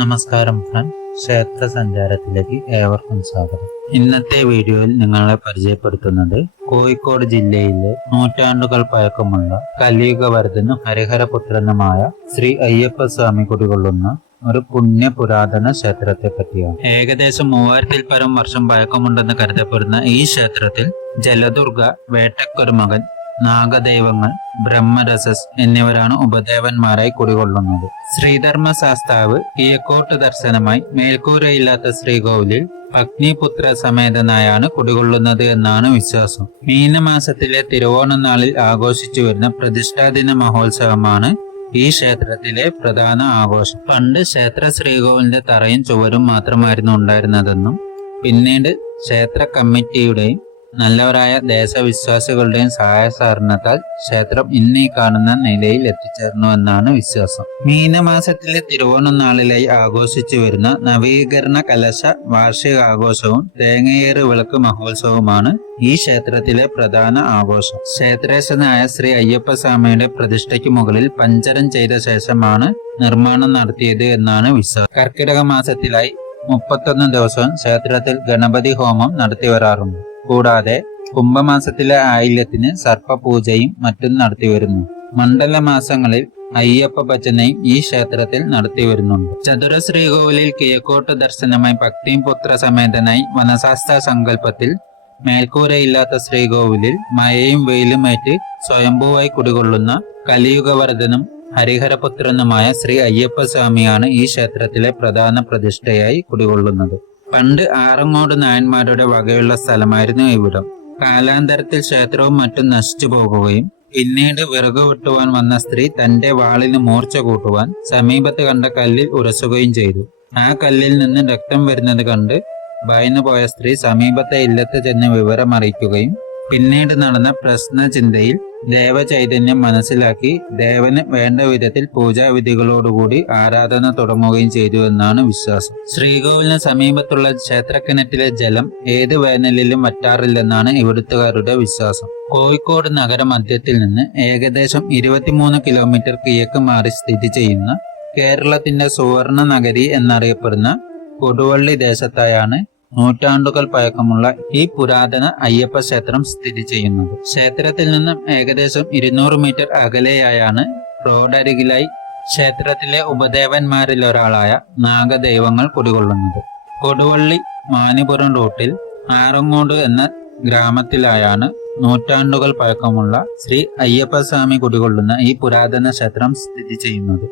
നമസ്കാരം ഫ്രണ്ട്. ക്ഷേത്ര സഞ്ചാരത്തിലേക്ക് ഏവർക്കും സ്വാഗതം. ഇന്നത്തെ വീഡിയോയിൽ നിങ്ങളെ പരിചയപ്പെടുത്തുന്നത് കോഴിക്കോട് ജില്ലയിലെ നൂറ്റാണ്ടുകൾ പഴക്കമുള്ള കലിയുഗവർദ്ധനും ഹരിഹരപുത്രനുമായ ശ്രീ അയ്യപ്പ സ്വാമി കുടികൊള്ളുന്ന ഒരു പുണ്യ പുരാതന ക്ഷേത്രത്തെ പറ്റിയാണ്. ഏകദേശം മൂവായിരത്തിൽ പരം വർഷം പഴക്കമുണ്ടെന്ന് കരുതപ്പെടുന്ന ഈ ക്ഷേത്രത്തിൽ ജലദുർഗ വേട്ടക്കൊരു മകൻ നാഗദൈവങ്ങൾ ബ്രഹ്മരസസ് എന്നിവരാണ് ഉപദേവന്മാരായി കുടികൊള്ളുന്നത്. ശ്രീധർമ്മശാസ്താവ് കിഴക്കോട്ട് ദർശനമായി മേൽക്കൂരയില്ലാത്ത ശ്രീകോവിലിൽ അഗ്നിപുത്ര സമേതനായാണ് കുടികൊള്ളുന്നത് എന്നാണ് വിശ്വാസം. മീനമാസത്തിലെ തിരുവോണം നാളിൽ ആഘോഷിച്ചു വരുന്ന പ്രതിഷ്ഠാദിന മഹോത്സവമാണ് ഈ ക്ഷേത്രത്തിലെ പ്രധാന ആഘോഷം. പണ്ട് ക്ഷേത്ര ശ്രീകോവിലിന്റെ തറയും ചുവരും മാത്രമായിരുന്നു ഉണ്ടായിരുന്നതെന്നും പിന്നീട് ക്ഷേത്ര കമ്മിറ്റിയുടെയും നല്ലവരായ ദേശവിശ്വാസികളുടെയും സഹായ സഹകരണത്താൽ ക്ഷേത്രം ഇന്നീ കാണുന്ന നിലയിൽ എത്തിച്ചേർന്നു എന്നാണ് വിശ്വാസം. മീനമാസത്തിലെ തിരുവോണ നാളിലായി ആഘോഷിച്ചു വരുന്ന നവീകരണ കലശ വാർഷിക ആഘോഷവും തേങ്ങയേറ് വിളക്ക് മഹോത്സവവുമാണ് ഈ ക്ഷേത്രത്തിലെ പ്രധാന ആഘോഷം. ക്ഷേത്രേശനായ ശ്രീ അയ്യപ്പ സ്വാമിയുടെ പ്രതിഷ്ഠയ്ക്ക് മുകളിൽ പഞ്ചരം ചെയ്ത ശേഷമാണ് നിർമ്മാണം നടത്തിയത് എന്നാണ് വിശ്വാസം. കർക്കിടക മാസത്തിലായി മുപ്പത്തൊന്ന് ദിവസവും ക്ഷേത്രത്തിൽ ഗണപതി ഹോമം നടത്തി വരാറുണ്ട്. കൂടാതെ കുംഭമാസത്തിലെ ആയില്യത്തിന് സർപ്പപൂജയും മറ്റും നടത്തിവരുന്നു. മണ്ഡല മാസങ്ങളിൽ അയ്യപ്പ ഭജനയും ഈ ക്ഷേത്രത്തിൽ നടത്തി വരുന്നുണ്ട് ചതുര ശ്രീകോവിലിൽ കിഴക്കോട്ട് ദർശനമായി ഭക്തിയും പുത്ര സമേതനായി വനശാസ്ത്ര സങ്കല്പത്തിൽ മേൽക്കൂരയില്ലാത്ത ശ്രീകോവിലിൽ മഴയും വെയിലുമേറ്റ് സ്വയംഭൂവായി കുടികൊള്ളുന്ന കലിയുഗവർദ്ധനും ഹരിഹരപുത്രനുമായ ശ്രീ അയ്യപ്പസ്വാമിയാണ് ഈ ക്ഷേത്രത്തിലെ പ്രധാന പ്രതിഷ്ഠയായി കുടികൊള്ളുന്നത്. പണ്ട് ആറങ്ങോട് നായന്മാരുടെ വകയുള്ള സ്ഥലമായിരുന്നു ഇവിടം. കാലാന്തരത്തിൽ ക്ഷേത്രവും മറ്റും നശിച്ചു പോകുകയും പിന്നീട് വിറക് വെട്ടുവാൻ വന്ന സ്ത്രീ തന്റെ വാളിന് മൂർച്ച കൂട്ടുവാൻ സമീപത്ത് കണ്ട കല്ലിൽ ഉരസുകയും ചെയ്തു. ആ കല്ലിൽ നിന്ന് രക്തം വരുന്നത് കണ്ട് ഭയന്നു പോയ സ്ത്രീ സമീപത്തെ ഇല്ലത്ത് ചെന്ന് വിവരം അറിയിക്കുകയും പിന്നീട് നടന്ന പ്രശ്ന ചിന്തയിൽ ദേവചൈതന്യം മനസ്സിലാക്കി ദേവന് വേണ്ട വിധത്തിൽ പൂജാവിധികളോടുകൂടി ആരാധന തുടങ്ങുകയും ചെയ്തു എന്നാണ് വിശ്വാസം. ശ്രീകോവിലിന് സമീപത്തുള്ള ക്ഷേത്രക്കിണറ്റിലെ ജലം ഏത് വേനലിലും വറ്റാറില്ലെന്നാണ് ഇവിടുത്തുകാരുടെ വിശ്വാസം. കോഴിക്കോട് നഗരമധ്യത്തിൽ നിന്ന് ഏകദേശം ഇരുപത്തിമൂന്ന് കിലോമീറ്റർ കിഴക്ക് മാറി സ്ഥിതി ചെയ്യുന്ന കേരളത്തിന്റെ സുവർണ നഗരി എന്നറിയപ്പെടുന്ന കൊടുവള്ളി ദേശത്തായാണ് നൂറ്റാണ്ടുകൾ പഴക്കമുള്ള ഈ പുരാതന അയ്യപ്പ ക്ഷേത്രം സ്ഥിതി ചെയ്യുന്നത്. ക്ഷേത്രത്തിൽ നിന്നും ഏകദേശം ഇരുന്നൂറ് മീറ്റർ അകലെയായാണ് റോഡരികിലായി ക്ഷേത്രത്തിലെ ഉപദേവന്മാരിൽ ഒരാളായ നാഗദൈവങ്ങൾ കുടികൊള്ളുന്നത്. കൊടുവള്ളി മാനിപുരം റൂട്ടിൽ ആറങ്ങോട് എന്ന ഗ്രാമത്തിലായാണ് നൂറ്റാണ്ടുകൾ പഴക്കമുള്ള ശ്രീ അയ്യപ്പസ്വാമി കുടികൊള്ളുന്ന ഈ പുരാതന ക്ഷേത്രം സ്ഥിതി ചെയ്യുന്നത്.